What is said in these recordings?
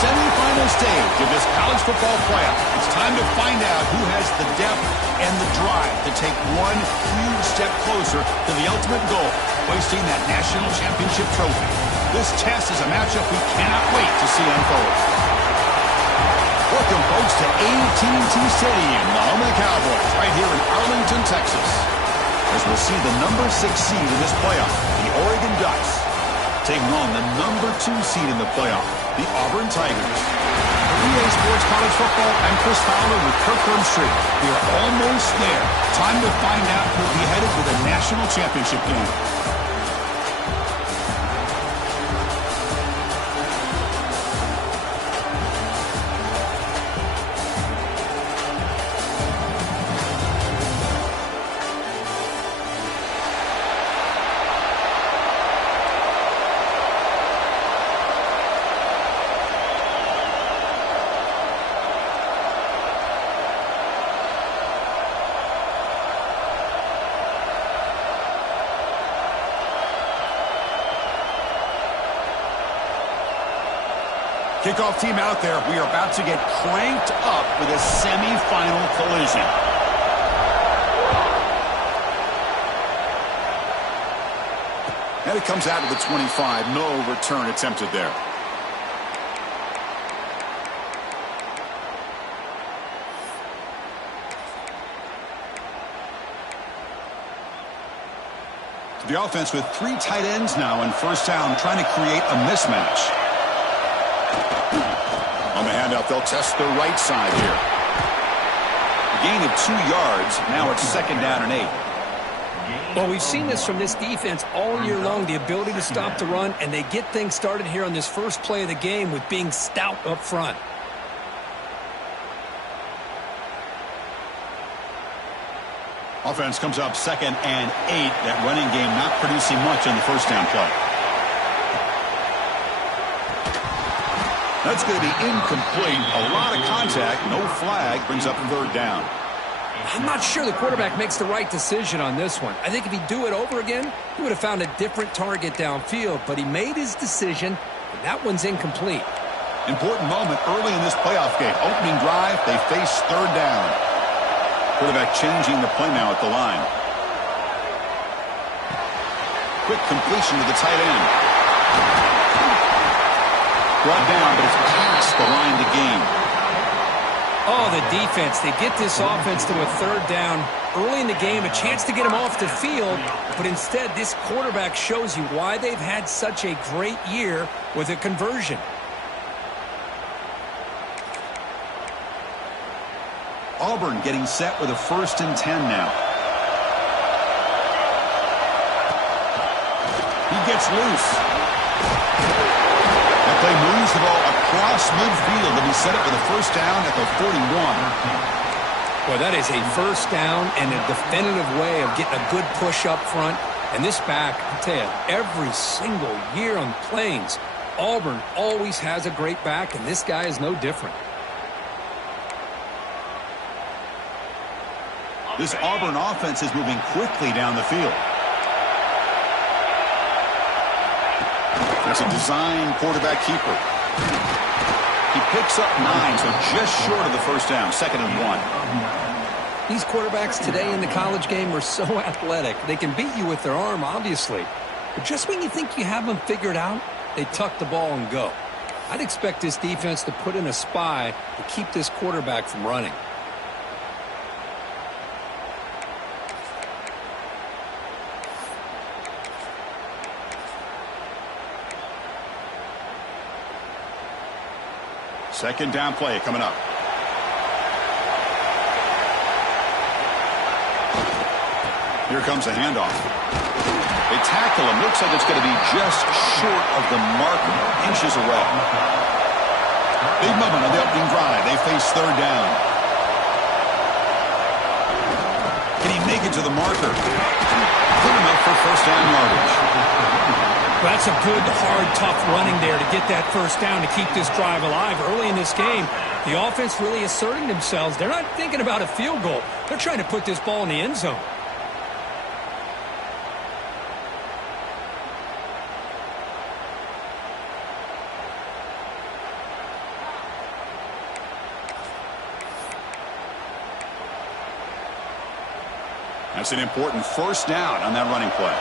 semifinal stage of this college football playoff. It's time to find out who has the depth and the drive to take one huge step closer to the ultimate goal, hoisting that national championship trophy. This test is a matchup we cannot wait to see unfold. Welcome, folks, to AT&T Stadium, the home of the Cowboys, right here in Arlington, Texas, as we'll see the number 6 seed in this playoff, the Oregon Ducks, taking on the number 2 seed in the playoff, the Auburn Tigers. For EA Sports College Football, I'm Chris Fowler with Kirk Herbstreit. We are almost there. Time to find out who will be headed to the national championship game. Kickoff team out there. We are about to get cranked up with a semifinal collision. And it comes out to the 25. No return attempted there. The offense with 3 tight ends now in first down, trying to create a mismatch. On the handoff, they'll test the right side here. A gain of 2 yards. Now it's 2nd down and 8. Well, we've seen this from this defense all year long, the ability to stop the run, and they get things started here on this first play of the game with being stout up front. Offense comes up 2nd and 8. That running game not producing much on the first down play. That's going to be incomplete. A lot of contact. No flag. Brings up 3rd down. I'm not sure the quarterback makes the right decision on this one. I think if he'd do it over again, he would have found a different target downfield. But he made his decision, and that one's incomplete. Important moment early in this playoff game. Opening drive, they face 3rd down. Quarterback changing the play now at the line. Quick completion to the tight end. Brought down, but it's past the line to gain. Oh, the defense. They get this offense to a 3rd down early in the game, a chance to get him off the field, but instead this quarterback shows you why they've had such a great year with a conversion. Auburn getting set with a 1st and 10 now. He gets loose. That play moves the ball across midfield to be set up with a 1st down at the 41. Well, that is a 1st down and a definitive way of getting a good push up front. And this back, I tell you, every single year on the Plains, Auburn always has a great back, and this guy is no different. This Auburn offense is moving quickly down the field. That's a design quarterback keeper. He picks up 9, so just short of the 1st down, 2nd and 1. These quarterbacks today in the college game are so athletic. They can beat you with their arm, obviously. But just when you think you have them figured out, they tuck the ball and go. I'd expect this defense to put in a spy to keep this quarterback from running. Second down play coming up. Here comes a handoff. They tackle him. Looks like it's going to be just short of the marker, inches away. Big moment on the opening drive. They face 3rd down. Can he make it to the marker? Good enough for 1st down yardage. Well, that's a good, hard, tough running there to get that 1st down to keep this drive alive early in this game. The offense really asserting themselves. They're not thinking about a field goal. They're trying to put this ball in the end zone. That's an important first down on that running play.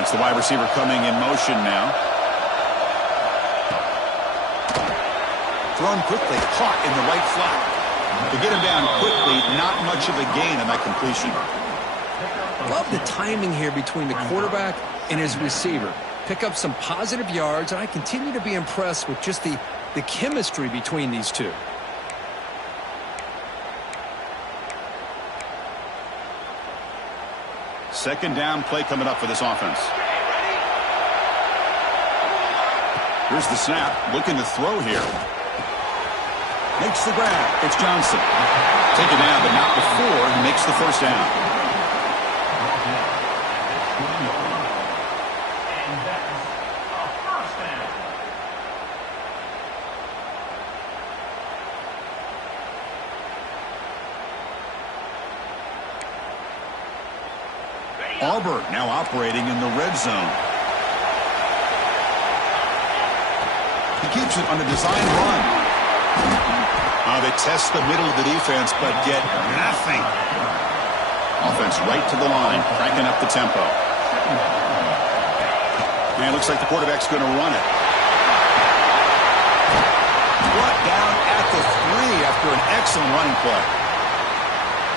That's the wide receiver coming in motion now. Thrown quickly, caught in the right flat. To get him down quickly, not much of a gain on that completion. Love the timing here between the quarterback and his receiver. Pick up some positive yards, and I continue to be impressed with just the chemistry between these two. Second down play coming up for this offense. Here's the snap, looking to throw here. Makes the grab. It's Johnson. Take it down, but not before he makes the first down. Auburn now operating in the red zone. He keeps it on a design run. They test the middle of the defense, but get nothing. Offense right to the line, cranking up the tempo. And it looks like the quarterback's going to run it. Brought down at the 3 after an excellent running play.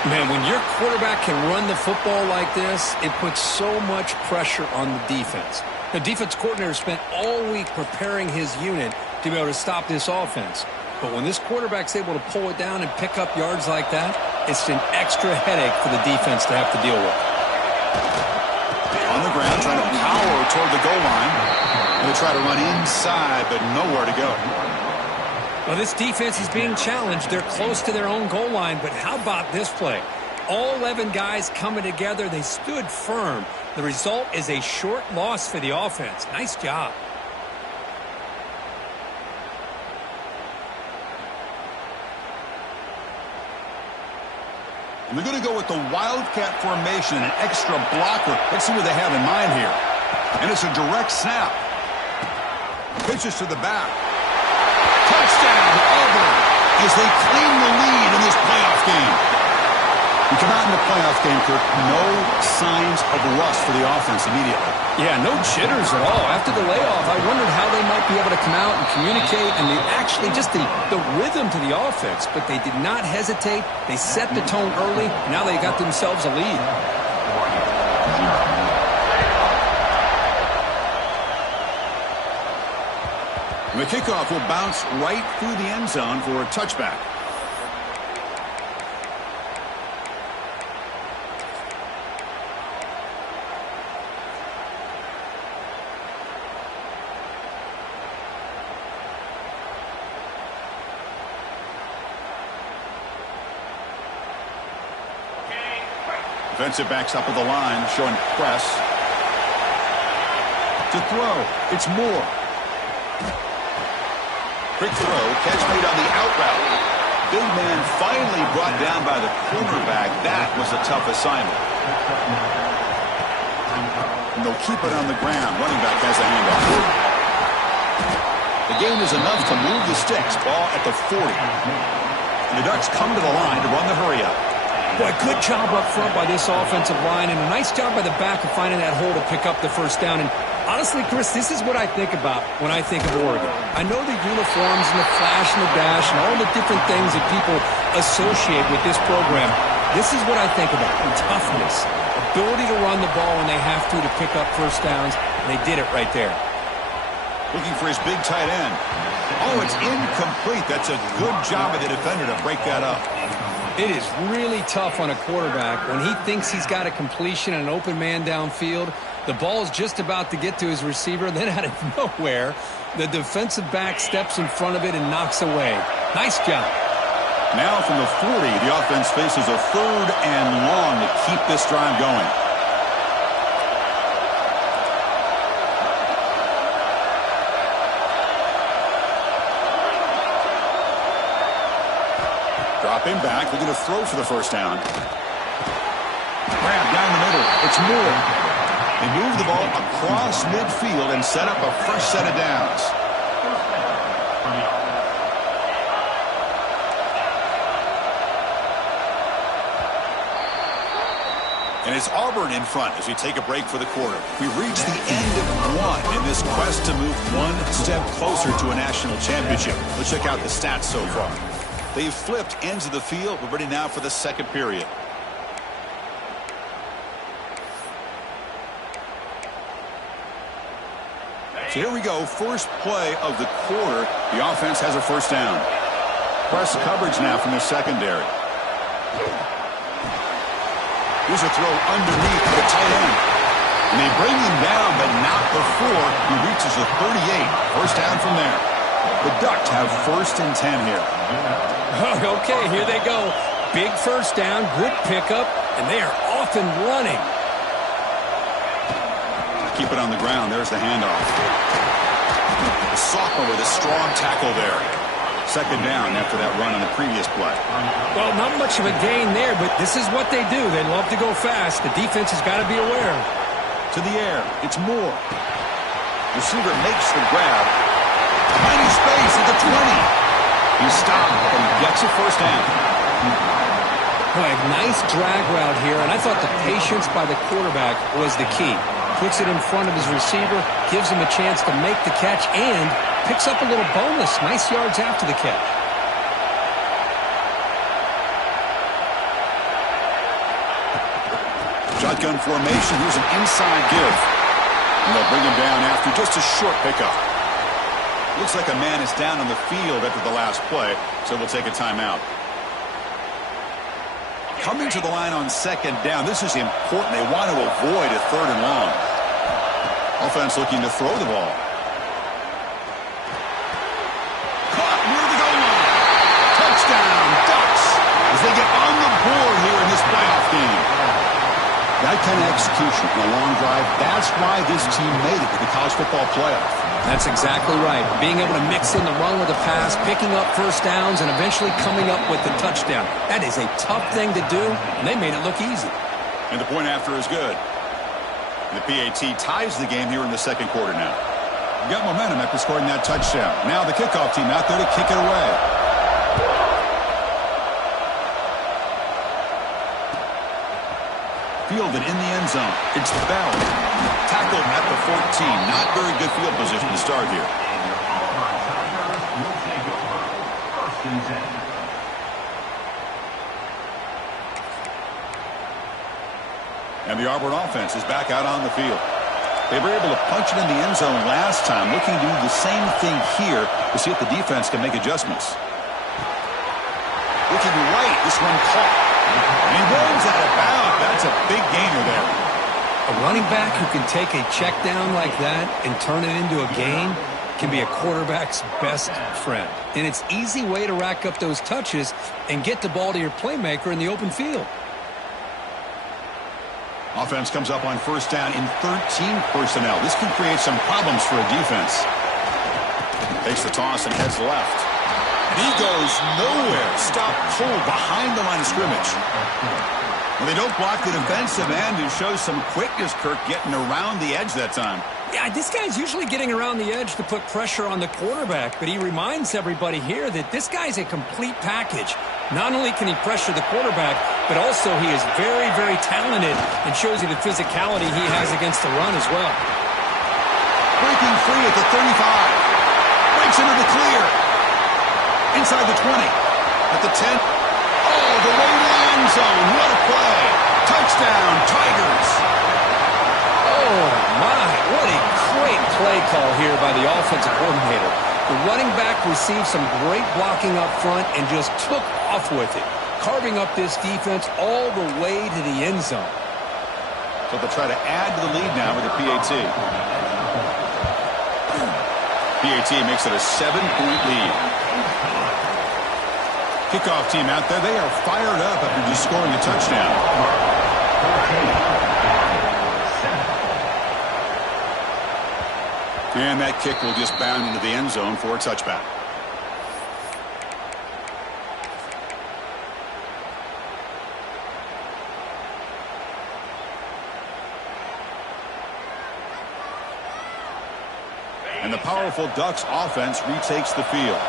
Man, when your quarterback can run the football like this, it puts so much pressure on the defense. The defense coordinator spent all week preparing his unit to be able to stop this offense. But when this quarterback's able to pull it down and pick up yards like that, it's an extra headache for the defense to have to deal with. On the ground, trying to power toward the goal line. They try to run inside, but nowhere to go. Well, this defense is being challenged. They're close to their own goal line, but how about this play? All 11 guys coming together. They stood firm. The result is a short loss for the offense. Nice job. And they're going to go with the Wildcat formation, an extra blocker. Let's see what they have in mind here. And it's a direct snap. Pitches to the back. Touchdown, Auburn, as they claim the lead in this playoff game. We come out in the playoff game, Kirk, no signs of rust for the offense immediately. Yeah, no jitters at all. After the layoff, I wondered how they might be able to come out and communicate, and they actually just the rhythm to the offense, but they did not hesitate. They set the tone early. Now they got themselves a lead. The kickoff will bounce right through the end zone for a touchback. Defensive backs up at the line, showing press. To throw, it's Moore. Quick throw, catch made on the out route. Big man finally brought down by the cornerback. That was a tough assignment. And they'll keep it on the ground. Running back has a handoff. The game is enough to move the sticks. Ball at the 40. And the Ducks come to the line to run the hurry up. Boy, good job up front by this offensive line, and a nice job by the back of finding that hole to pick up the first down. And honestly, Chris, this is what I think about when I think of Oregon. I know the uniforms and the flash and the dash and all the different things that people associate with this program. This is what I think about, the toughness, ability to run the ball when they have to pick up first downs, and they did it right there. Looking for his big tight end. Oh, it's incomplete. That's a good job of the defender to break that up. It is really tough on a quarterback when he thinks he's got a completion and an open man downfield. The ball is just about to get to his receiver. Then out of nowhere, the defensive back steps in front of it and knocks away. Nice job. Now from the 40, the offense faces a 3rd and long to keep this drive going. Dropping back, looking to throw for the first down. Grab down the middle. It's Moore. They move the ball across midfield and set up a fresh set of downs. And it's Auburn in front as we take a break for the quarter. We've reached the end of one in this quest to move one step closer to a national championship. Let's check out the stats so far. They've flipped ends of the field. We're ready now for the second period. So here we go. First play of the quarter. The offense has a first down. Press coverage now from the secondary. Here's a throw underneath the tight end. And they bring him down, but not before he reaches the 38. First down from there. The Ducks have first and 10 here. Okay, here they go. Big first down, good pickup, and they are off and running. Keep it on the ground. There's the handoff. The sophomore with a strong tackle there. Second down after that run on the previous play. Well, not much of a gain there, but this is what they do. They love to go fast. The defense has got to be aware. To the air. It's Moore. Receiver makes the grab. Tiny space at the 20. He's stopped, but he gets a first down. Boy, nice drag route here, and I thought the patience by the quarterback was the key. Puts it in front of his receiver, gives him a chance to make the catch, and picks up a little bonus. Nice yards after the catch. Shotgun formation. Here's an inside give. And they'll bring him down after just a short pickup. Looks like a man is down on the field after the last play, so we'll take a timeout. Coming to the line on second down. This is important. They want to avoid a third and long. Offense looking to throw the ball. Caught near the goal line. Touchdown, Ducks, as they get on the board here in this playoff game. That kind of execution in a long drive, that's why this team made it to the college football playoff. That's exactly right. Being able to mix in the run with the pass, picking up first downs, and eventually coming up with the touchdown. That is a tough thing to do, and they made it look easy. And the point after is good. The PAT ties the game here in the second quarter now. Got momentum after scoring that touchdown. Now the kickoff team out there to kick it away. Fielded in the end zone. It's Bell. Tackled at the 14. Not very good field position to start here. And the Auburn offense is back out on the field. They were able to punch it in the end zone last time, looking to do the same thing here to see if the defense can make adjustments. Looking right, this one caught. And he rolls out of bounds. That's a big gainer there. A running back who can take a check down like that and turn it into a gain can be a quarterback's best friend. And it's an easy way to rack up those touches and get the ball to your playmaker in the open field. Offense comes up on first down in 13 personnel. This can create some problems for a defense. Takes the toss and heads left. And he goes nowhere. Stop cold behind the line of scrimmage. Well, they don't block the defensive end, who shows some quickness, Kirk, getting around the edge that time. Yeah, this guy's usually getting around the edge to put pressure on the quarterback, but he reminds everybody here that this guy's a complete package. Not only can he pressure the quarterback, but also he is very, very talented and shows you the physicality he has against the run as well. Breaking free at the 35. Breaks into the clear. Inside the 20. At the 10. Oh, the way to the end zone. What a play. Touchdown, Tigers. Oh, my. What a great play call here by the offensive coordinator. The running back received some great blocking up front and just took off with it, carving up this defense all the way to the end zone. So they'll try to add to the lead now with the PAT. PAT makes it a 7-point lead. Kickoff team out there. They are fired up after just scoring a touchdown. And that kick will just bound into the end zone for a touchback. And the powerful Ducks offense retakes the field.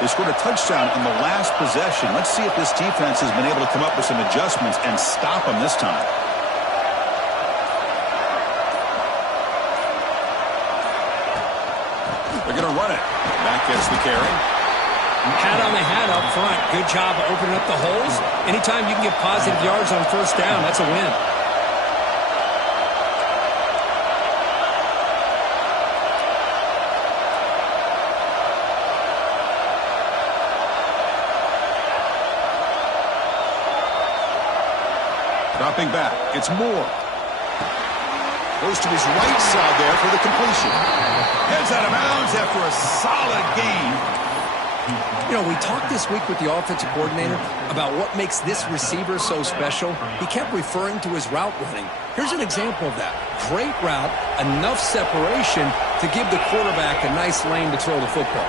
They scored a touchdown in the last possession. Let's see if this defense has been able to come up with some adjustments and stop them this time. gets the carry. Hat on the hat up front. Good job of opening up the holes. Anytime you can get positive yards on first down, that's a win. Dropping back. It's Moore. Goes to his right side there for the completion. Heads out of bounds after a solid gain. You know, we talked this week with the offensive coordinator about what makes this receiver so special. He kept referring to his route running. Here's an example of that. Great route, enough separation to give the quarterback a nice lane to throw the football.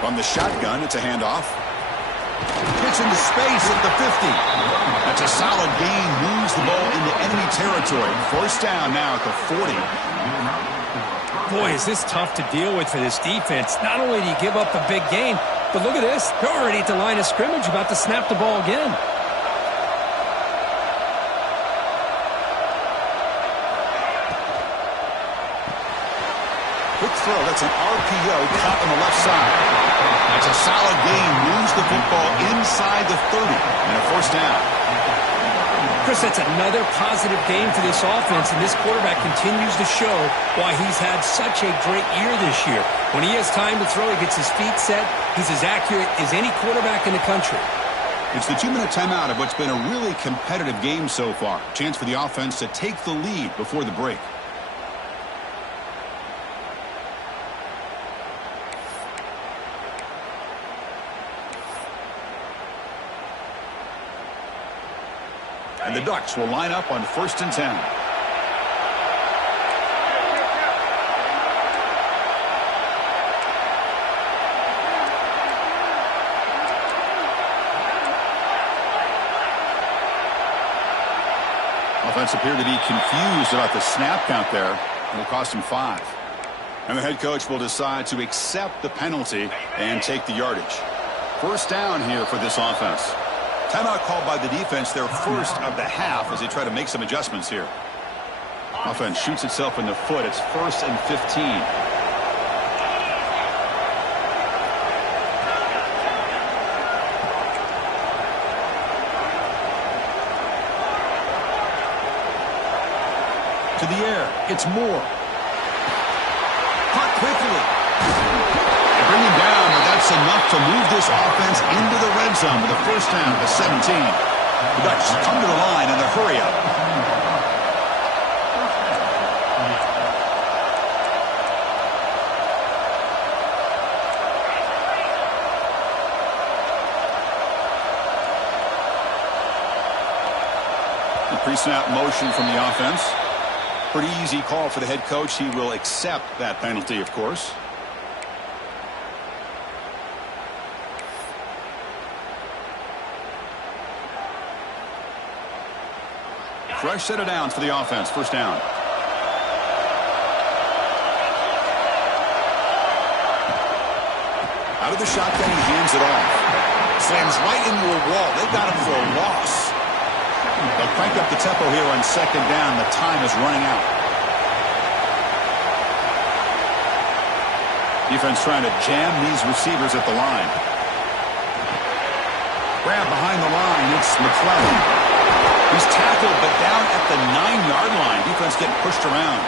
From the shotgun, it's a handoff. Gets into space at the 50. That's a solid gain. Moves the ball into enemy territory. First down now at the 40. Boy, is this tough to deal with for this defense. Not only do you give up a big gain, but look at this. They're already at the line of scrimmage, about to snap the ball again. Quick throw. That's an RPO caught on the left side. That's a solid gain. Moves the football inside the 30. And a first down. Chris, that's another positive game for this offense, and this quarterback continues to show why he's had such a great year this year. When he has time to throw, he gets his feet set. He's as accurate as any quarterback in the country. It's the 2-minute timeout of what's been a really competitive game so far. Chance for the offense to take the lead before the break. And the Ducks will line up on 1st and 10. Offense appeared to be confused about the snap count there. It'll cost him 5. And the head coach will decide to accept the penalty and take the yardage. First down here for this offense. Timeout called by the defense, their first of the half, as they try to make some adjustments here. Offense shoots itself in the foot. It's 1st and 15. To the air. It's Moore. Caught quickly. They bring him down, but that's enough to move this offense into the red zone with a first down at the 17. The Ducks come to the line in a hurry up. The pre-snap motion from the offense. Pretty easy call for the head coach. He will accept that penalty, of course. Fresh set of downs for the offense. First down. Out of the shotgun, he hands it off. Slams right into a wall. They got him for a loss. They'll crank up the tempo here on 2nd down. The time is running out. Defense trying to jam these receivers at the line. Grab behind the line. It's McClellan. He's tackled, but down at the 9-yard line. Defense getting pushed around.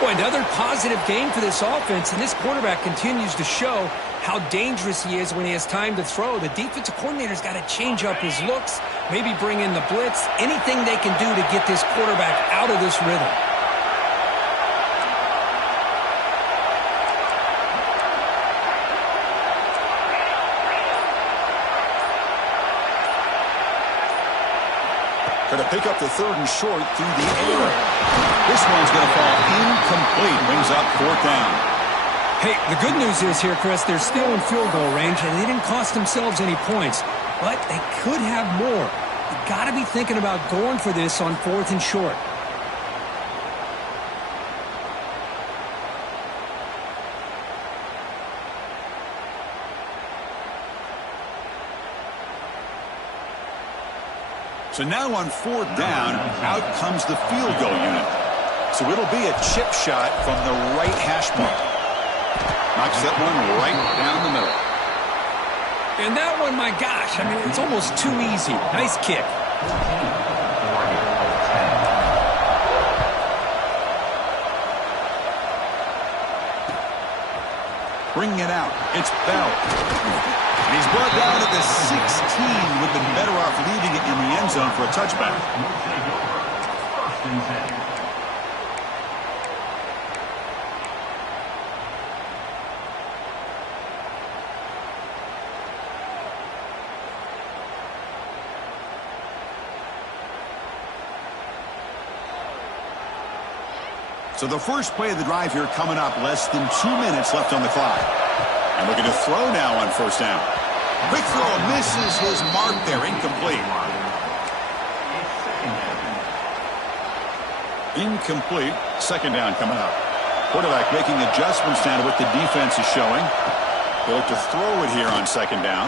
Boy, another positive game for this offense, and this quarterback continues to show how dangerous he is when he has time to throw. The defensive coordinator's got to change up his looks, maybe bring in the blitz, anything they can do to get this quarterback out of this rhythm. To pick up the 3rd and short through the air. This one's going to fall incomplete. Brings up 4th down. Hey, the good news is here, Chris, they're still in field goal range, and they didn't cost themselves any points. But they could have more. You got to be thinking about going for this on 4th and short. So now on 4th down, out comes the field goal unit. So it'll be a chip shot from the right hash mark. Knocks that one right down the middle. And that one, my gosh, I mean, it's almost too easy. Nice kick. Bringing it out. It's Bell. And he's brought down at the 16. Would have been better off leaving it in the end zone for a touchback. So the first play of the drive here coming up, less than 2 minutes left on the clock. And looking to throw now on 1st down. Quick throw, misses his mark there, incomplete. Incomplete, 2nd down coming up. Quarterback making adjustments now to what the defense is showing. They'll look to throw it here on 2nd down.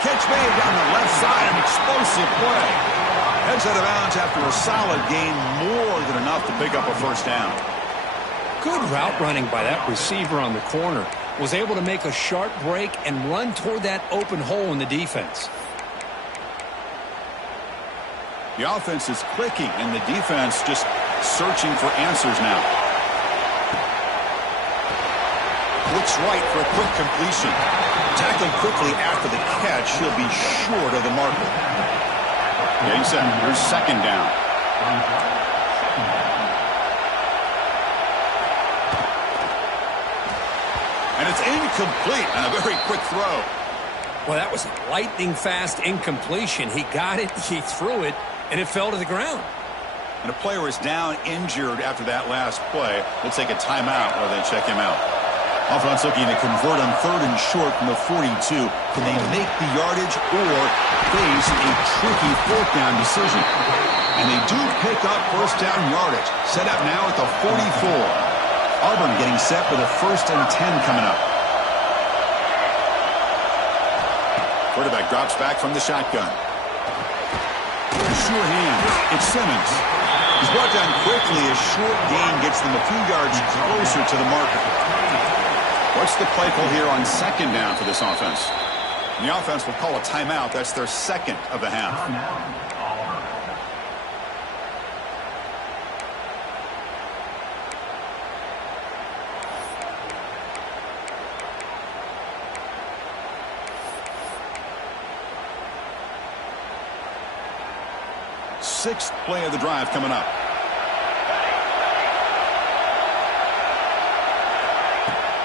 Catch made down the left side, an explosive play. Heads out of bounds after a solid gain, more than enough to pick up a 1st down. Good route running by that receiver on the corner. Was able to make a sharp break and run toward that open hole in the defense. The offense is clicking, and the defense just searching for answers now. Looks right for a quick completion. Tackled quickly after the catch, he'll be short of the marker. Getting set. Here's 2nd down. And it's incomplete on a very quick throw. Well, that was a lightning-fast incompletion. He got it, he threw it, and it fell to the ground. And a player is down injured after that last play. They'll take a timeout while they check him out. Offense looking to convert on 3rd and short from the 42. Can they make the yardage or face a tricky 4th down decision? And they do pick up 1st down yardage. Set up now at the 44. Auburn getting set with a 1st and 10 coming up. Quarterback drops back from the shotgun. Sure hand. It's Simmons. He's brought down quickly. A short gain gets them a few yards closer to the marker. What's the play call here on 2nd down for this offense? And the offense will call a timeout. That's their 2nd of the half. Sixth play of the drive coming up.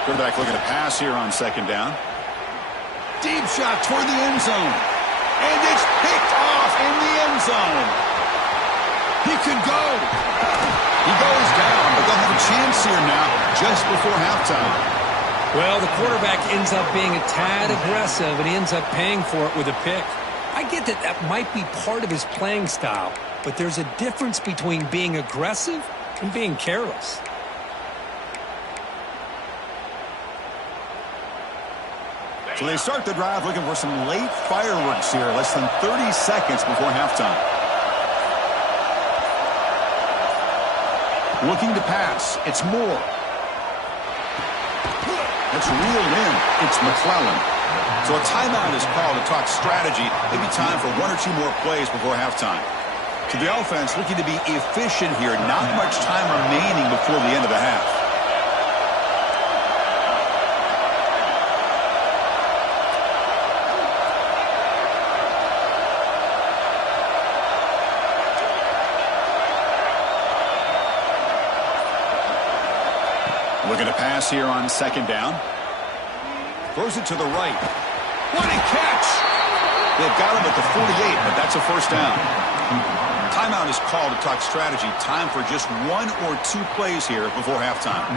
Quarterback looking to pass here on 2nd down. Deep shot toward the end zone. And it's picked off in the end zone. He could go. He goes down, but they'll have a chance here now just before halftime. Well, the quarterback ends up being a tad aggressive, and he ends up paying for it with a pick. I get that that might be part of his playing style, but there's a difference between being aggressive and being careless. So they start the drive looking for some late fireworks here, less than 30 seconds before halftime. Looking to pass. It's Moore. It's reeled in. It's McClellan. So a timeout is called to talk strategy. Maybe time for 1 or 2 more plays before halftime. So the offense looking to be efficient here. Not much time remaining before the end of the half. Looking to pass here on 2nd down. Throws it to the right. What a catch! They've got him at the 48, but that's a 1st down. Timeout is called to talk strategy. Time for just 1 or 2 plays here before halftime.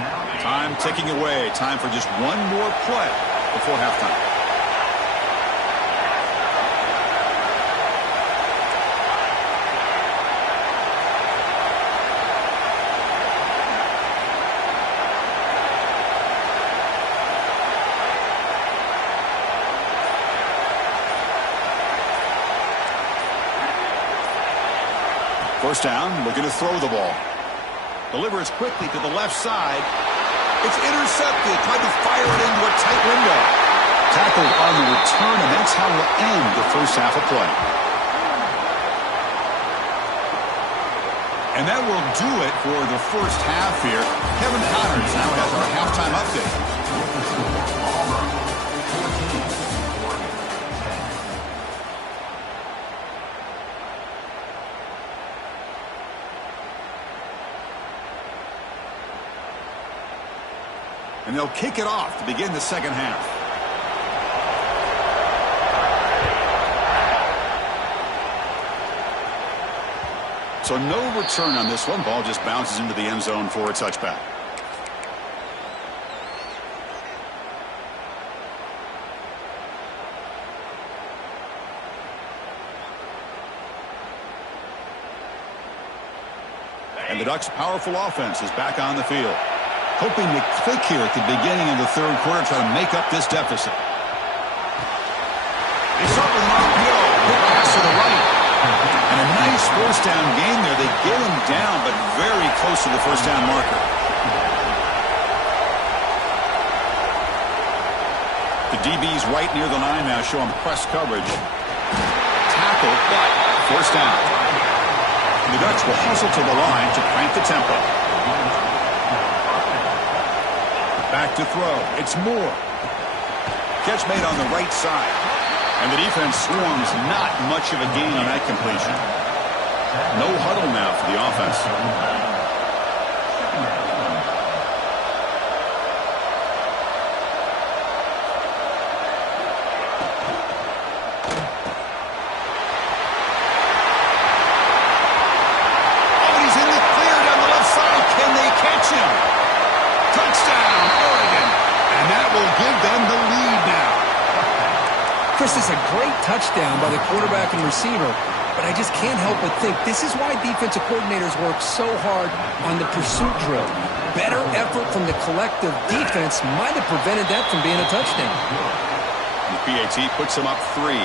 Time ticking away. Time for just 1 more play before halftime. First down, looking to throw the ball. Delivers quickly to the left side. It's intercepted. Tried to fire it into a tight window. Tackled on the return, and that's how we'll end the first half of play. And that will do it for the first half here. Kevin Connors now has our halftime update. And they'll kick it off to begin the second half. So no return on this one. Ball just bounces into the end zone for a touchback. And the Ducks' powerful offense is back on the field. Hoping to click here at the beginning of the third quarter, try to make up this deficit. It's up with an RPO. Good pass to the right. And a nice first down gain there. They get him down, but very close to the first down marker. The DB's right near the line now, showing press coverage. Tackle, but first down. And the Ducks will hustle to the line to crank the tempo. Back to throw. It's Moore. Catch made on the right side. And the defense swarms. Not much of a gain on that completion. No huddle now for the offense. Oh, he's in the clear down the left side. Can they catch him? Touchdown, Oregon. And that will give them the lead now. Chris, this is a great touchdown by the quarterback and receiver, but I just can't help but think this is why defensive coordinators work so hard on the pursuit drill. Better effort from the collective defense might have prevented that from being a touchdown. The PAT puts them up 3.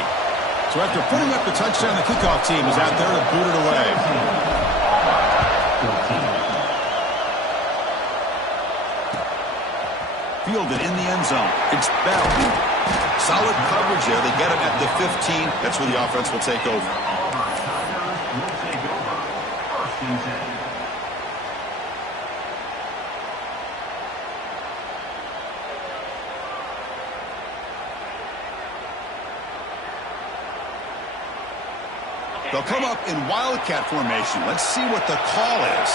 So after putting up the touchdown, the kickoff team is out there to boot it away. Fielded in the end zone. It's Bell. Solid coverage there. They get it at the 15. That's where the offense will take over. They'll come up in Wildcat formation. Let's see what the call is.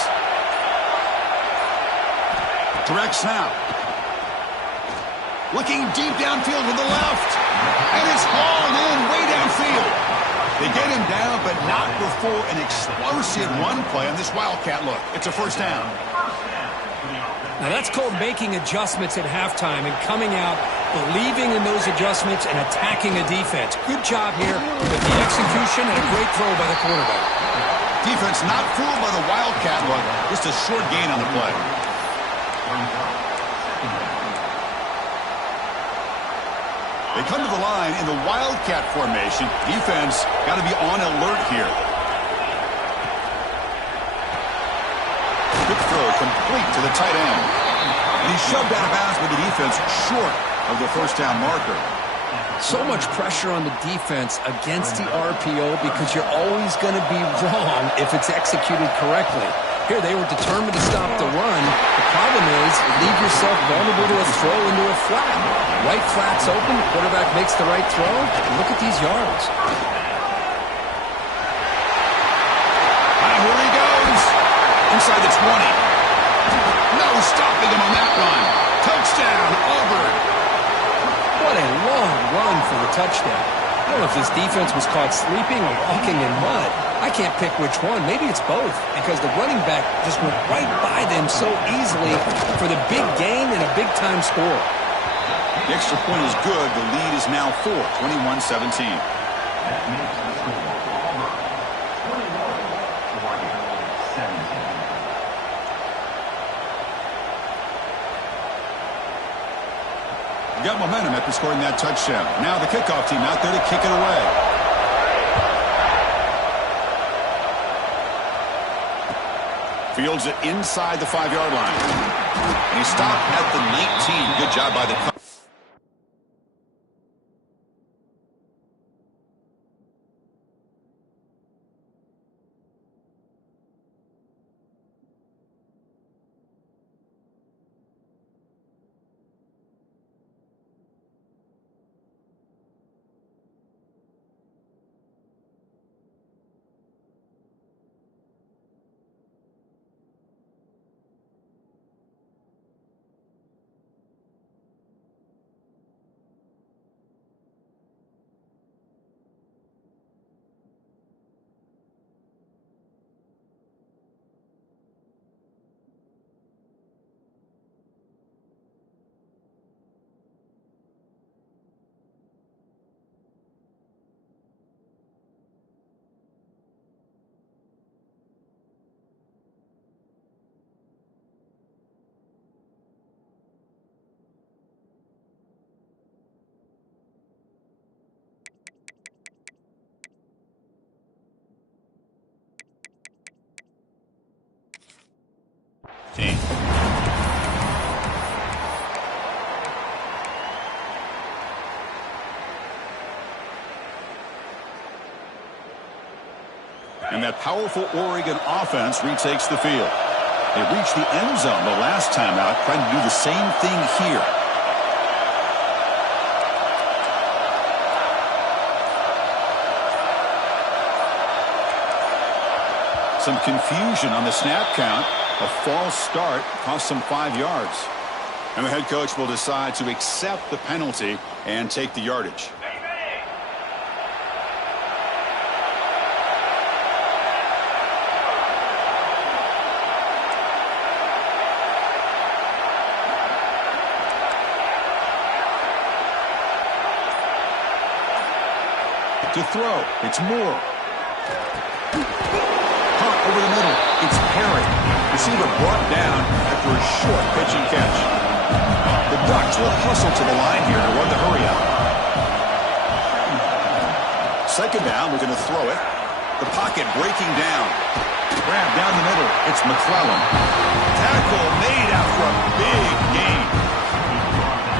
Direct snap. Looking deep downfield with the left. And it's hauled in way downfield. They get him down, but not before an explosive run play on this Wildcat look. It's a first down. Now that's called making adjustments at halftime and coming out, believing in those adjustments and attacking a defense. Good job here with the execution and a great throw by the quarterback. Defense not fooled by the Wildcat look. Just a short gain on the play. They come to the line in the Wildcat formation. Defense got to be on alert here. Quick throw complete to the tight end. And he's shoved out of bounds by the defense short of the first down marker. So much pressure on the defense against the RPO because you're always going to be wrong if it's executed correctly. Here, they were determined to stop the run. The problem is, leave yourself vulnerable to a throw into a flat. Right flat's open, the quarterback makes the right throw. Look at these yards. Here he goes. Inside the 20. No stopping him on that run. Touchdown, Auburn. What a long run for the touchdown. I don't know if this defense was caught sleeping or walking in mud. I can't pick which one. Maybe it's both because the running back just went right by them so easily for the big gain and a big-time score. The extra point is good. The lead is now 4, 21-17. Got momentum after scoring that touchdown. Now the kickoff team out there to kick it away. Fields it inside the 5-yard line. And he stopped at the 19. Good job by the... team. And that powerful Oregon offense retakes the field. They reached the end zone the last time out, trying to do the same thing here. Some confusion on the snap count. A false start cost them 5 yards. And the head coach will decide to accept the penalty and take the yardage. To throw, it's Moore. Caught over the middle, it's Perry. Receiver brought down after a short pitch and catch. The Ducks will hustle to the line here to run the hurry up. Second down, we're going to throw it. The pocket breaking down. Grab down the middle, it's McClellan. Tackle made after a big gain.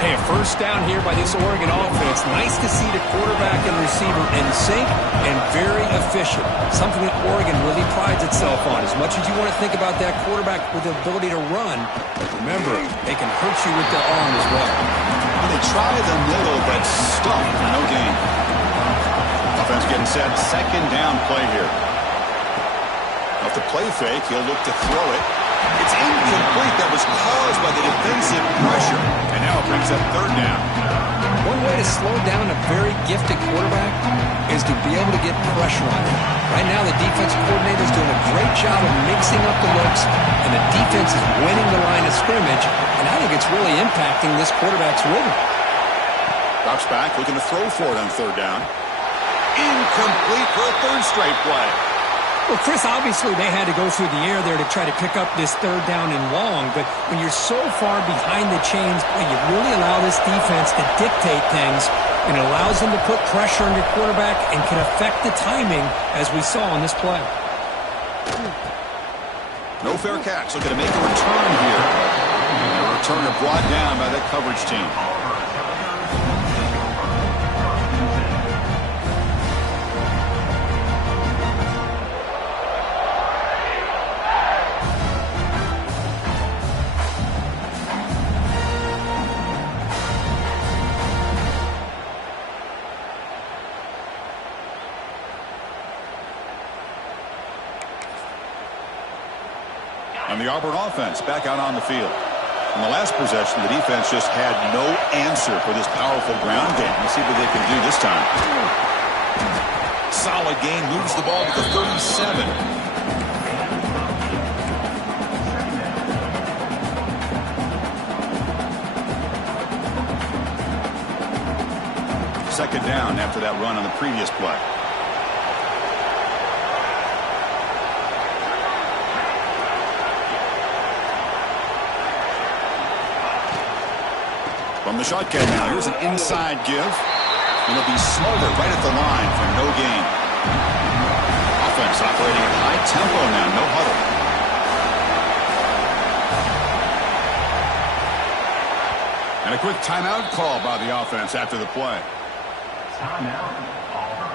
Hey, a first down here by this Oregon offense. Nice to see the quarterback and receiver in sync and very efficient. Something that Oregon really prides itself on. As much as you want to think about that quarterback with the ability to run, remember, they can hurt you with their arm as well. They try the middle, but stuck for no gain. Offense getting set. Second down play here. Off the play fake, he'll look to throw it. It's incomplete. That was caused by the defensive pressure. And now it brings up third down. One way to slow down a very gifted quarterback is to be able to get pressure on him. Right now, the defensive coordinator is doing a great job of mixing up the looks, and the defense is winning the line of scrimmage, and I think it's really impacting this quarterback's rhythm. Drops back, looking to throw for it on third down. Incomplete for a third straight play. Well, Chris, obviously they had to go through the air there to try to pick up this third down and long, but when you're so far behind the chains, you really allow this defense to dictate things, and it allows them to put pressure on your quarterback and can affect the timing, as we saw on this play. No fair catch. Looking to make a return here. A return brought down by that coverage team. And the Auburn offense back out on the field. In the last possession, the defense just had no answer for this powerful ground game. Let's see what they can do this time. Solid gain, moves the ball to the 37. Second down after that run on the previous play. From the shotgun now, here's an inside give. It'll be Smolder right at the line for no gain. Offense operating at high tempo now, no huddle. And a quick timeout call by the offense after the play. Timeout, Auburn.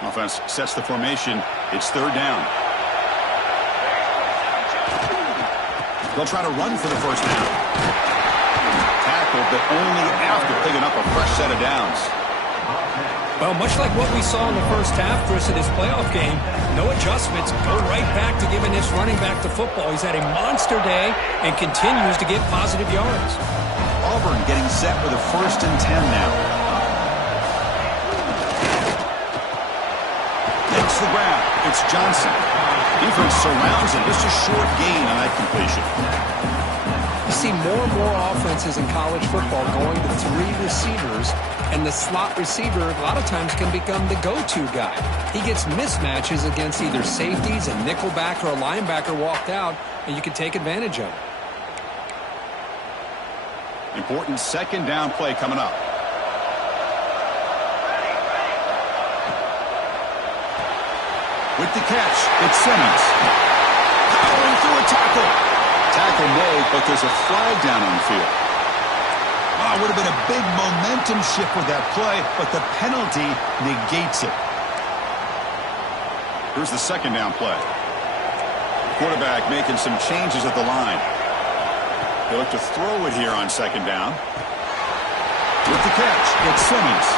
Offense sets the formation. It's third down. They'll try to run for the first down. Tackle, but only after picking up a fresh set of downs. Well, much like what we saw in the first half, Chris, in this playoff game, no adjustments. Go right back to giving this running back the football. He's had a monster day and continues to get positive yards. Auburn getting set with a 1st and 10 now. The grab. It's Johnson. Defense surrounds him. Just a short gain on that completion. You see more and more offenses in college football going to 3 receivers, and the slot receiver a lot of times can become the go-to guy. He gets mismatches against either safeties, a nickelback, or a linebacker walked out, and you can take advantage of it. Important 2nd down play coming up. With the catch, it's Simmons. Powering through a tackle. Tackle made, but there's a flag down on the field. Oh, it would have been a big momentum shift with that play, but the penalty negates it. Here's the 2nd down play. Quarterback making some changes at the line. They look to throw it here on 2nd down. With the catch, it's Simmons.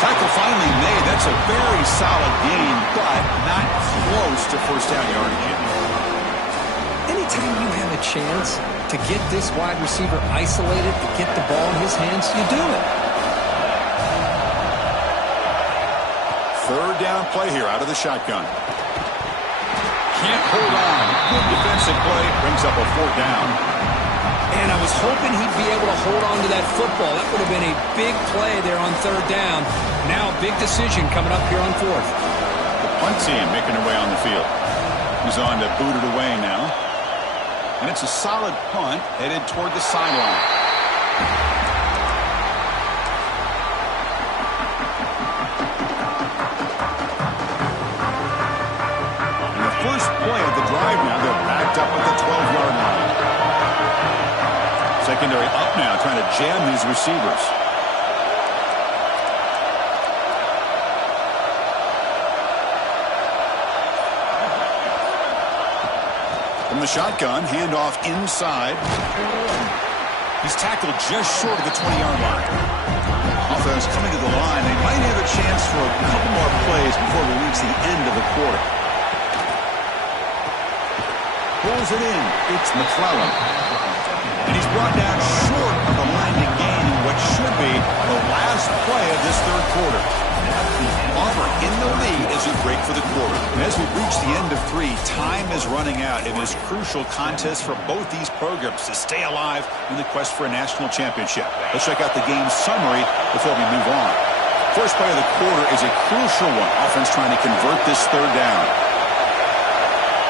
Tackle finally made. That's a very solid gain, but not close to first down yardage yet. Anytime you have a chance to get this wide receiver isolated, to get the ball in his hands, you do it. 3rd down play here out of the shotgun. Can't hold on. Good defensive play. Brings up a 4th down. And I was hoping he'd be able to hold on to that football. That would have been a big play there on 3rd down. Now a big decision coming up here on 4th. The punt team making their way on the field. He's on to boot it away now. And it's a solid punt headed toward the sideline. And the first play of the drive now, they're backed up at the 12-yard line. Secondary up now, trying to jam these receivers. From the shotgun, handoff inside. He's tackled just short of the 20-yard line. Offense coming to the line. They might have a chance for a couple more plays before we reach the end of the quarter. Pulls it in. It's McClellan. And he's brought down short of the line to gain in what should be the last play of this 3rd quarter. Auburn in the lead as we break for the quarter. And as we reach the end of 3, time is running out in this crucial contest for both these programs to stay alive in the quest for a national championship. Let's check out the game summary before we move on. First play of the quarter is a crucial one. Offense trying to convert this 3rd down.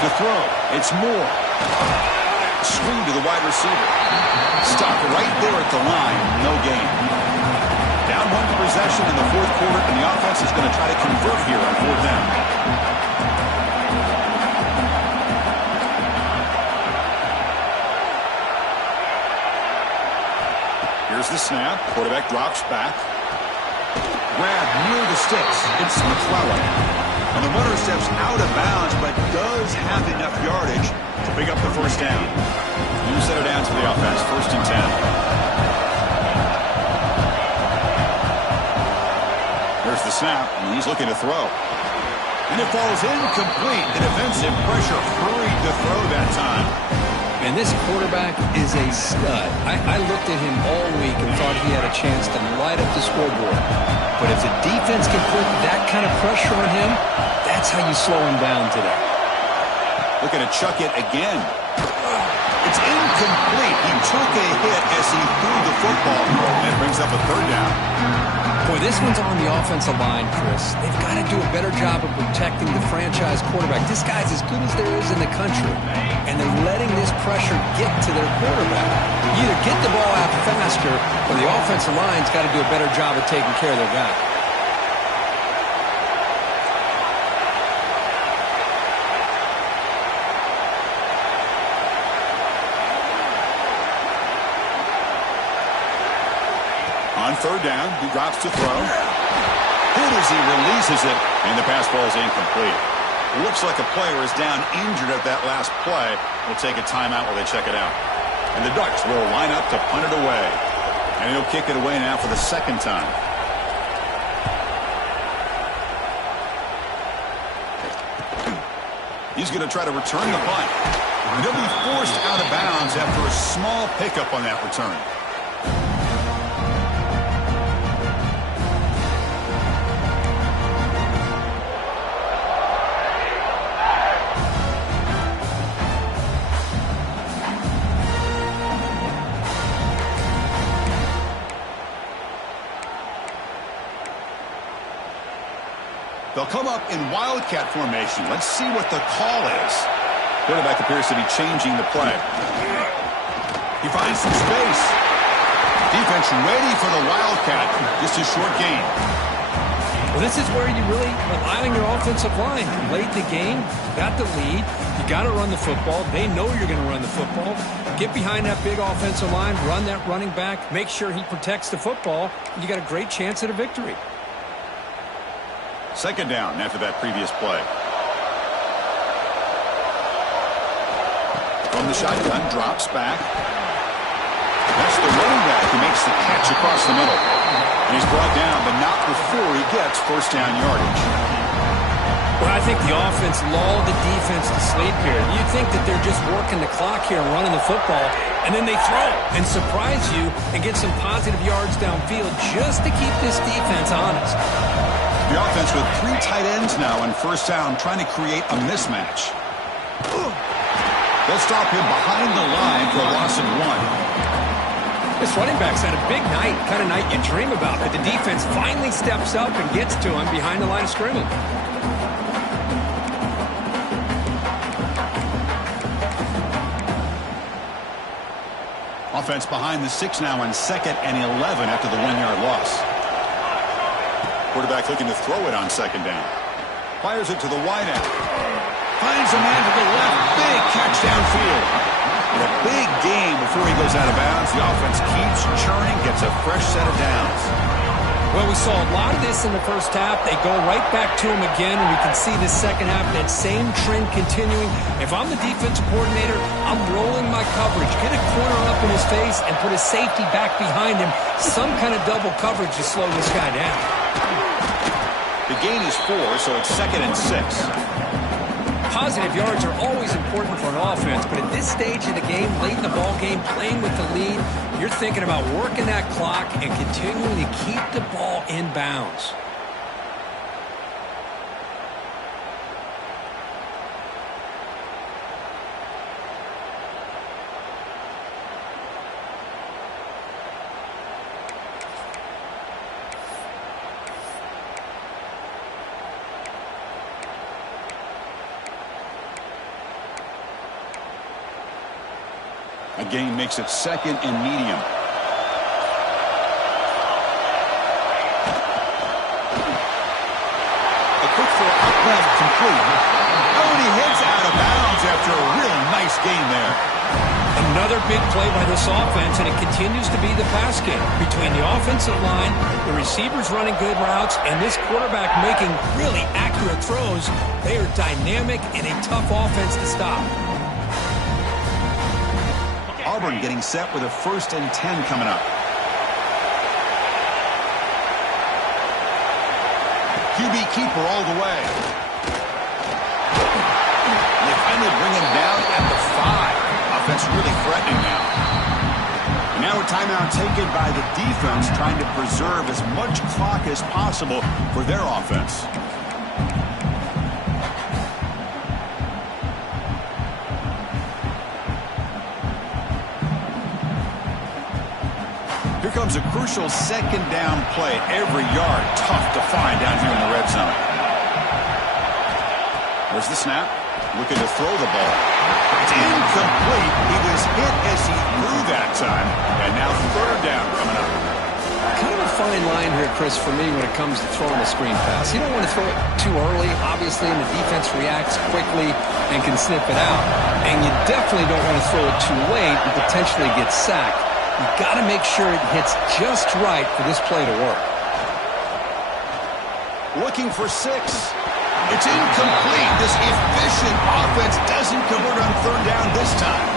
To throw, it's Moore. Swing to the wide receiver. Stop right there at the line. No gain. Down 1 possession in the 4th quarter, and the offense is going to try to convert here on 4th down. Here's the snap. Quarterback drops back. Grab near the sticks. It's McClellan. And the runner steps out of bounds, but does have enough yardage to pick up the first down. New set of downs for the offense. 1st and 10. There's the snap, and he's looking to throw. And it falls incomplete. The defensive pressure hurried to throw that time. And this quarterback is a stud. I looked at him all week and thought he had a chance to light up the scoreboard. But if the defense can put that kind of pressure on him, that's how you slow him down today. Looking to chuck it again. It's incomplete. He took a hit as he threw the football, and it brings up a third down. Boy, this one's on the offensive line, Chris. They've got to do a better job of protecting the franchise quarterback. This guy's as good as there is in the country, and they're letting this pressure get to their quarterback. You either get the ball out faster, or the offensive line's got to do a better job of taking care of their guy. On third down, he drops to throw. Hit as he releases it, and the pass ball is incomplete. Looks like a player is down injured at that last play. We'll take a timeout while they check it out. And the Ducks will line up to punt it away. And he'll kick it away now for the second time. He's going to try to return the punt. And he'll be forced out of bounds after a small pickup on that return. They'll come up in wildcat formation. Let's see what the call is. Quarterback appears to be changing the play. He finds some space. Defense ready for the wildcat. Just a short gain. Well, this is where you really rely on your offensive line. Late in the game, you got the lead. You got to run the football. They know you're going to run the football. Get behind that big offensive line, run that running back, make sure he protects the football. You got a great chance at a victory. Second down after that previous play. From the shotgun, drops back. That's the running back who makes the catch across the middle. And he's brought down, but not before he gets first down yardage. Well, I think the offense lulled the defense to sleep here. You'd think that they're just working the clock here and running the football, and then they throw and surprise you and get some positive yards downfield just to keep this defense honest. The offense with 3 tight ends now on first down, trying to create a mismatch. They'll stop him behind the line for a loss of 1. This running back's had a big night, kind of night you dream about, but the defense finally steps up and gets to him behind the line of scrimmage. Offense behind the 6 now on 2nd and 11 after the 1-yard loss. Quarterback looking to throw it on second down. Fires it to the wideout. Finds a man to the left. Big catch downfield. And a big gain before he goes out of bounds. The offense keeps churning, gets a fresh set of downs. Well, we saw a lot of this in the first half. They go right back to him again, and we can see the second half, that same trend continuing. If I'm the defensive coordinator, I'm rolling my coverage. Get a corner up in his face and put a safety back behind him. Some kind of double coverage to slow this guy down. The gain is 4, so it's 2nd and 6. Positive yards are always important for an offense, but at this stage of the game, late in the ball game, playing with the lead, you're thinking about working that clock and continuing to keep the ball in bounds. A gain makes it 2nd and medium. A quick throw up left, complete. Oh, and he heads out of bounds after a real nice gain there. Another big play by this offense, and it continues to be the pass game between the offensive line, the receivers running good routes, and this quarterback making really accurate throws. They are dynamic and a tough offense to stop. Auburn getting set with a 1st and 10 coming up. QB keeper all the way. And they finally bring him down at the 5. Offense really threatening now. And now a timeout taken by the defense, trying to preserve as much clock as possible for their offense. comes a crucial second down play. Every yard tough to find down here in the red zone. There's the snap. Looking to throw the ball. It's incomplete. He was hit as he threw that time. And now third down coming up. Kind of a fine line here, Chris, for me when it comes to throwing a screen pass. You don't want to throw it too early, obviously, and the defense reacts quickly and can snip it out. And you definitely don't want to throw it too late and potentially get sacked. You've got to make sure it hits just right for this play to work. Looking for 6. It's incomplete. This efficient offense doesn't convert on third down this time.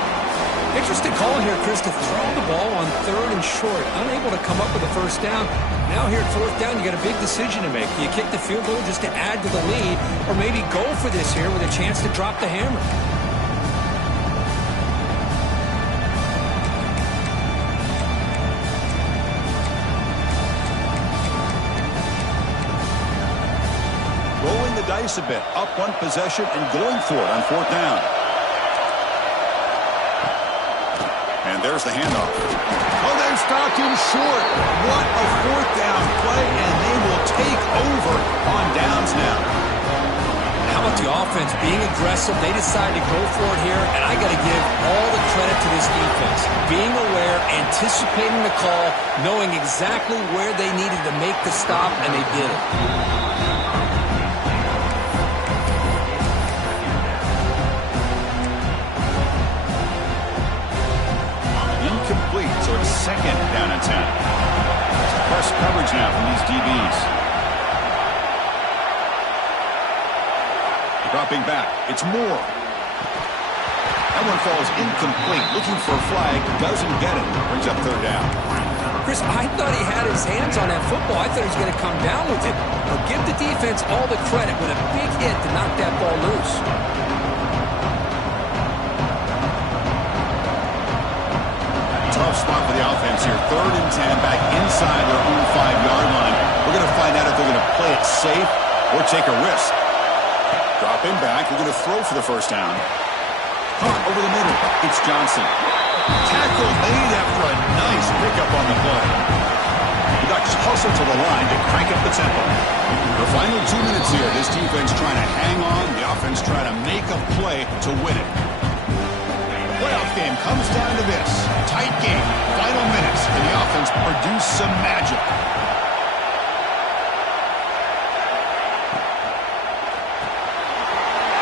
Interesting call here, Chris, to throw the ball on third and short. Unable to come up with a first down. Now here at fourth down, you got a big decision to make. Do you kick the field goal just to add to the lead, or maybe go for this here with a chance to drop the hammer? Rolling the dice a bit. Up one possession and going for it on fourth down. And there's the handoff. Oh, they've stopped him short. What a fourth down play, and they will take over on downs now. How about the offense being aggressive? They decided to go for it here, and I got to give all the credit to this defense. Being aware, anticipating the call, knowing exactly where they needed to make the stop, and they did it. So it's second down and 10. Press coverage now from these DBs. Dropping back. It's Moore. That one falls incomplete. Looking for a flag. Doesn't get it. Brings up third down. Chris, I thought he had his hands on that football. I thought he was going to come down with it. But give the defense all the credit with a big hit to knock that ball loose. Tough spot for the offense here. Third and 10, back inside their own 5-yard line. We're going to find out if they're going to play it safe or take a risk. Dropping back. They're going to throw for the first down. Caught over the middle. It's Johnson. Tackle made after a nice pickup on the play. The Ducks hustle to the line to crank up the tempo. The final 2 minutes here. This defense trying to hang on. The offense trying to make a play to win it. Playoff game comes down to this. Tight game. Final minutes. Can the offense produce some magic?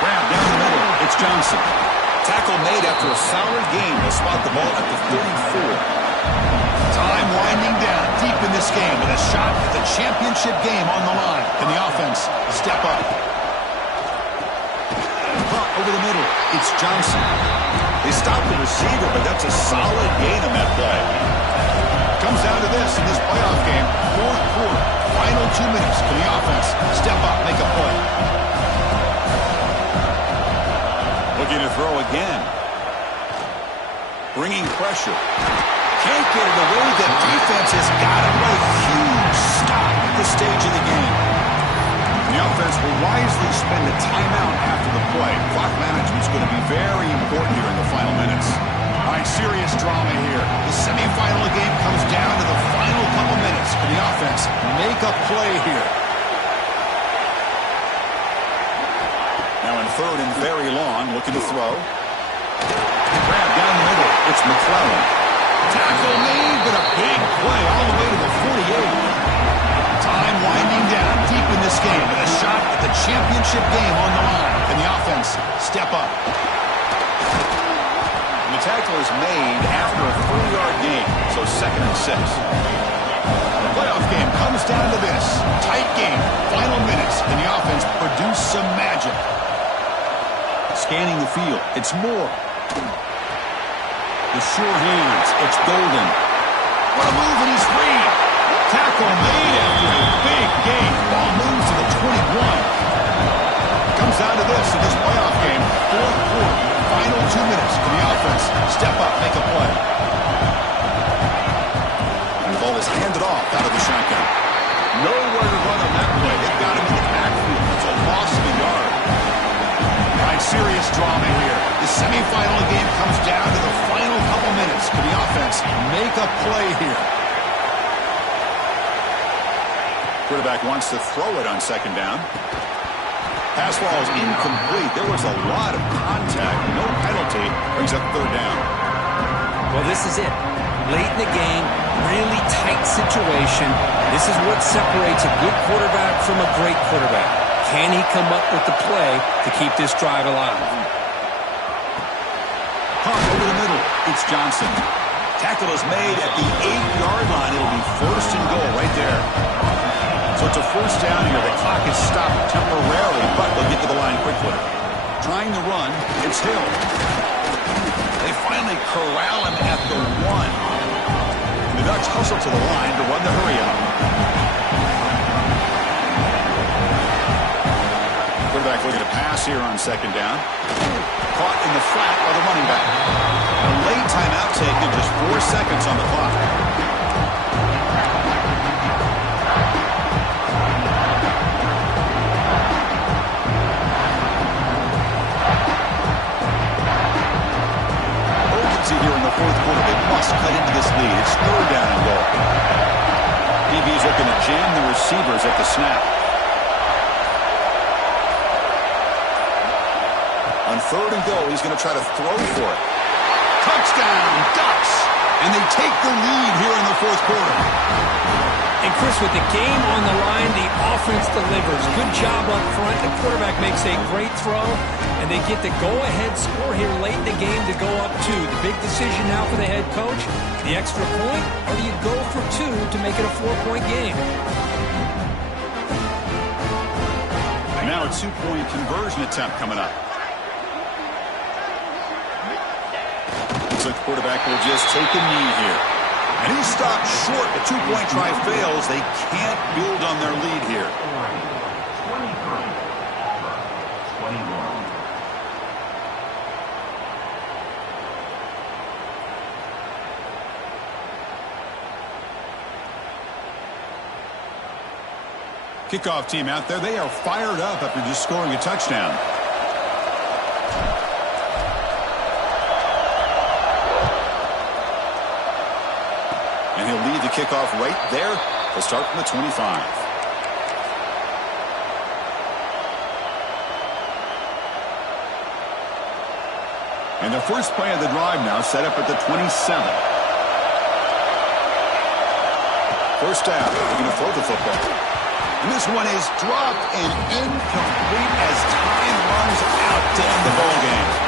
Grab down the middle. It's Johnson. Tackle made after a solid game. They'll spot the ball at the 34. Time winding down deep in this game with a shot at the championship game on the line. Can the offense step up? Caught over the middle. It's Johnson. They stopped the receiver, but that's a solid gain on that play. Comes down to this in this playoff game. Fourth quarter. Final 2 minutes. Can the offense step up, make a play? Looking to throw again. Bringing pressure. Can't get it away. The defense has got him. What a huge stop at this stage of the game. The offense will wisely spend a timeout after the play. Clock management is going to be very important here in the final minutes. All right, serious drama here. The semifinal game comes down to the final couple minutes. Can the offense make a play here? Now in third and very long, looking to throw. Grab down the middle. It's McClellan. Tackle made, but a big play all the way to the 48. Time winding down deep in this game with a shot at the championship game on the line. Can the offense step up? And the tackle is made after a 4-yard gain, so second and 6. The playoff game comes down to this. Tight game, final minutes. Can the offense produce some magic? Scanning the field, it's Moore. The sure hands, it's Golden. What a move, and he's free. Tackle made after a big gain. Ball moves to the 21. Comes down to this in this playoff game. Fourth quarter, final 2 minutes. Can the offense step up, make a play? And the ball is handed off out of the shotgun. Nowhere to run on that play. They've got him in the backfield. It's a loss of a yard. All right, serious drama here. The semifinal game comes down to the final couple minutes. Can the offense make a play here? Quarterback wants to throw it on second down. Pass ball is incomplete. There was a lot of contact. No penalty. Brings up third down. Well, this is it. Late in the game, really tight situation. This is what separates a good quarterback from a great quarterback. Can he come up with the play to keep this drive alive? Punt over the middle. It's Johnson. Tackle is made at the 8-yard line. It'll be first and goal right there. So it's a first down here. The clock is stopped temporarily, but they'll get to the line quickly. Trying to run, it's Hill. They finally corral him at the 1. The Ducks hustle to the line to run the hurry up. Quarterback looking to pass here on second down. Caught in the flat by the running back. A late timeout taken, just 4 seconds on the clock. Urgency here in the fourth quarter. They must cut into this lead. It's third down and goal. DB's looking to jam the receivers at the snap. On third and goal, he's going to try to throw for it. Touchdown, Ducks! And they take the lead here in the fourth quarter. And Chris, with the game on the line, the offense delivers. Good job up front. The quarterback makes a great throw, and they get the go-ahead score here late in the game to go up 2. The big decision now for the head coach, the extra point, or do you go for 2 to make it a 4-point game? And now a 2-point conversion attempt coming up. Looks like the quarterback will just take a knee here. And he's stopped short. The 2-point try fails. They can't build on their lead here. 23, Auburn, 21. Kickoff team out there. They are fired up after just scoring a touchdown. And he'll lead the kickoff right there. They'll start from the 25. And the first play of the drive now set up at the 27. First down. They're going to throw the football. And this one is dropped and incomplete as time runs out to end the ball game.